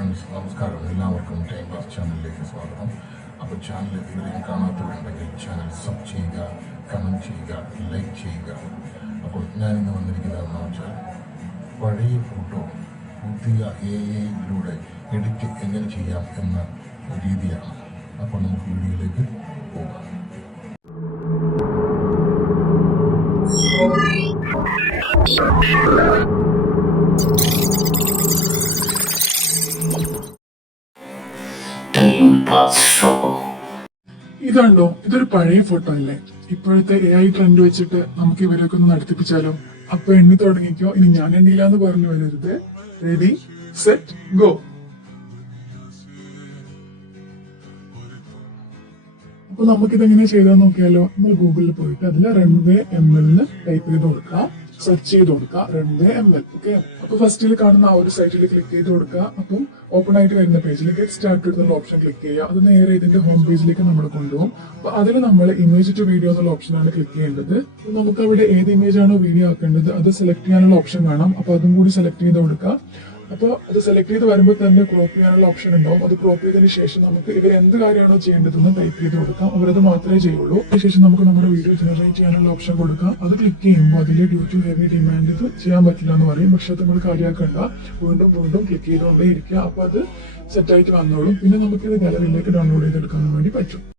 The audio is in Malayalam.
ഫ്രണ്ട്സ്, നമസ്കാരം. എല്ലാവർക്കും ടൈം പാസ് ചാനലിലേക്ക് സ്വാഗതം. അപ്പോൾ ചാനൽ ഇതുവരെയും കാണാത്തവരുണ്ടെങ്കിൽ ചാനൽ സബ് ചെയ്യുക, കമൻറ്റ് ചെയ്യുക, ലൈക്ക് ചെയ്യുക. അപ്പോൾ ഞാനിന്ന് വന്നിരിക്കുന്നതെന്ന് വെച്ചാൽ പഴയ ഫോട്ടോ പുതിയ AI എഡിറ്റ് എങ്ങനെ ചെയ്യാം എന്ന രീതിയാണ്. അപ്പോൾ നമുക്ക് വീഡിയോയിലേക്ക് പോകാം. ഇതാണ്ടോ, ഇതൊരു പഴയ ഫോട്ടോ അല്ലേ? ഇപ്പോഴത്തെ AI ട്രെൻഡ് വെച്ചിട്ട് നമുക്ക് ഇവരൊക്കെ ഒന്ന് നടത്തിപ്പിച്ചാലോ? അപ്പൊ എണ്ണി തുടങ്ങിക്കോ. ഇനി ഞാൻ എണ്ണില്ല എന്ന് പറഞ്ഞു വരരുത്. Ready, set, go. അപ്പൊ നമുക്കിതെങ്ങനെ ചെയ്താൽ നോക്കിയാലോ? നമ്മൾ ഗൂഗിളിൽ പോയിട്ട് അതിൽ റൺവേ ML ടൈപ്പ് ചെയ്ത് കൊടുക്കുക, സെർച്ച് ചെയ്ത് കൊടുക്കുക റൺവേ ML. ഓക്കെ, അപ്പൊ ഫസ്റ്റിൽ കാണുന്ന ആ ഒരു സൈറ്റിൽ ക്ലിക്ക് ചെയ്ത് കൊടുക്കുക. അപ്പം ഓപ്പൺ ആയിട്ട് വരുന്ന പേജിൽ ഗെറ്റ് സ്റ്റാർട്ടഡ് എന്നുള്ള ഓപ്ഷൻ ക്ലിക്ക് ചെയ്യുക. അത് നേരെ ഇതിന്റെ ഹോം പേജിലേക്ക് നമ്മൾ കൊണ്ടുപോകും. അപ്പൊ അതിൽ നമ്മൾ ഇമേജ് ടു വീഡിയോ എന്നുള്ള ഓപ്ഷനാണ് ക്ലിക്ക് ചെയ്യേണ്ടത്. നമുക്ക് അവിടെ ഏത് ഇമേജ് ആണോ വീഡിയോ ആക്കേണ്ടത് അത് സെലക്ട് ചെയ്യാനുള്ള ഓപ്ഷൻ കാണാം. അപ്പൊ അതും കൂടി സെലക്ട് ചെയ്ത് കൊടുക്കുക. അപ്പോൾ അത് സെലക്ട് ചെയ്ത് വരുമ്പോൾ തന്നെ ക്രോപ്പ് ചെയ്യാനുള്ള ഓപ്ഷൻ ഉണ്ടാവും. അത് ക്രോപ്പ് ചെയ്തതിന് ശേഷം നമുക്ക് ഇവർ എന്ത് കാര്യമാണോ ചെയ്യേണ്ടതെന്ന് ടൈപ്പ് ചെയ്ത് കൊടുക്കാം. അവരത് മാത്രമേ ചെയ്യുള്ളൂ. അതിനുശേഷം നമുക്ക് നമ്മുടെ വീഡിയോ ജനറേറ്റ് ചെയ്യാനുള്ള ഓപ്ഷൻ കൊടുക്കാം. അത് ക്ലിക്ക് ചെയ്യുമ്പോൾ അതിൽ ഡ്യൂ ടു ഹെവി ഡിമാൻഡ് ഇത് ചെയ്യാൻ പറ്റില്ല എന്ന് പറയും. പക്ഷെ അത് നമ്മൾ കാര്യമാക്കണ്ട, വീണ്ടും വീണ്ടും ക്ലിക്ക് ചെയ്തുകൊണ്ടേ ഇരിക്കുക. അപ്പോൾ അത് സെറ്റായിട്ട് വന്നോളും. പിന്നെ നമുക്കിത് ഗാലറിയിലേക്ക് ഡൗൺലോഡ് ചെയ്തെടുക്കാൻ വേണ്ടി പറ്റും.